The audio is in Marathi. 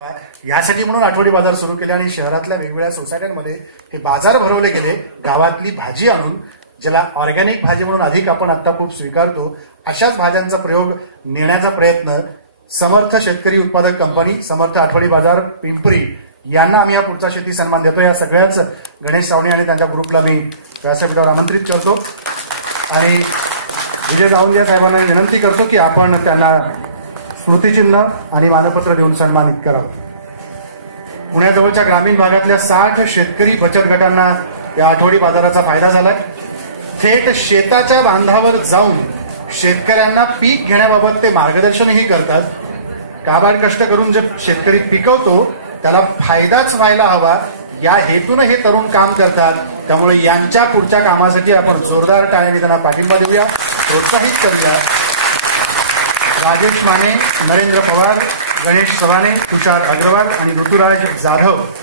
यासाठी म्हणून आठवडी बाजार सुरू केले आणि शहरातल्या वेगवेगळ्या सोसायट्यांमध्ये हे बाजार भरवले गेले. गावातली भाजी आणून, ज्याला ऑर्गॅनिक भाजी म्हणून अधिक आपण आता खूप स्वीकारतो, अशाच भाज्यांचा प्रयोग नेण्याचा प्रयत्न समर्थ शेतकरी उत्पादक कंपनी, समर्थ आठवडी बाजार पिंपरी यांना आम्ही हा पुढचा शेती सन्मान देतो. या सगळ्याच गणेश सावणे आणि त्यांच्या ग्रुपला मी व्यासपीठावर आमंत्रित करतो आणि विजय जावंदे साहेबांना विनंती करतो की आपण त्यांना स्मृतिचिन्ह आणि मानपत्र देऊन सन्मानित करावं. पुण्याजवळच्या ग्रामीण भागातल्या 60 शेतकरी बचत गटांना या आठवडी बाजाराचा फायदा झालाय. थेट शेताच्या बांधावर जाऊन शेतकऱ्यांना पीक घेण्याबाबत ते मार्गदर्शनही करतात. काबाड कष्ट करून जे शेतकरी पिकवतो त्याला फायदाच व्हायला हवा या हेतून हे तरुण काम करतात. त्यामुळे यांच्या पुढच्या कामासाठी आपण जोरदार टाळ्यांनी त्यांना पाठिंबा देऊया, प्रोत्साहित करूया. राजेश माने, नरेंद्र पवार, गणेश सवाने, तुषार अग्रवाल आणि ऋतुराज जाधव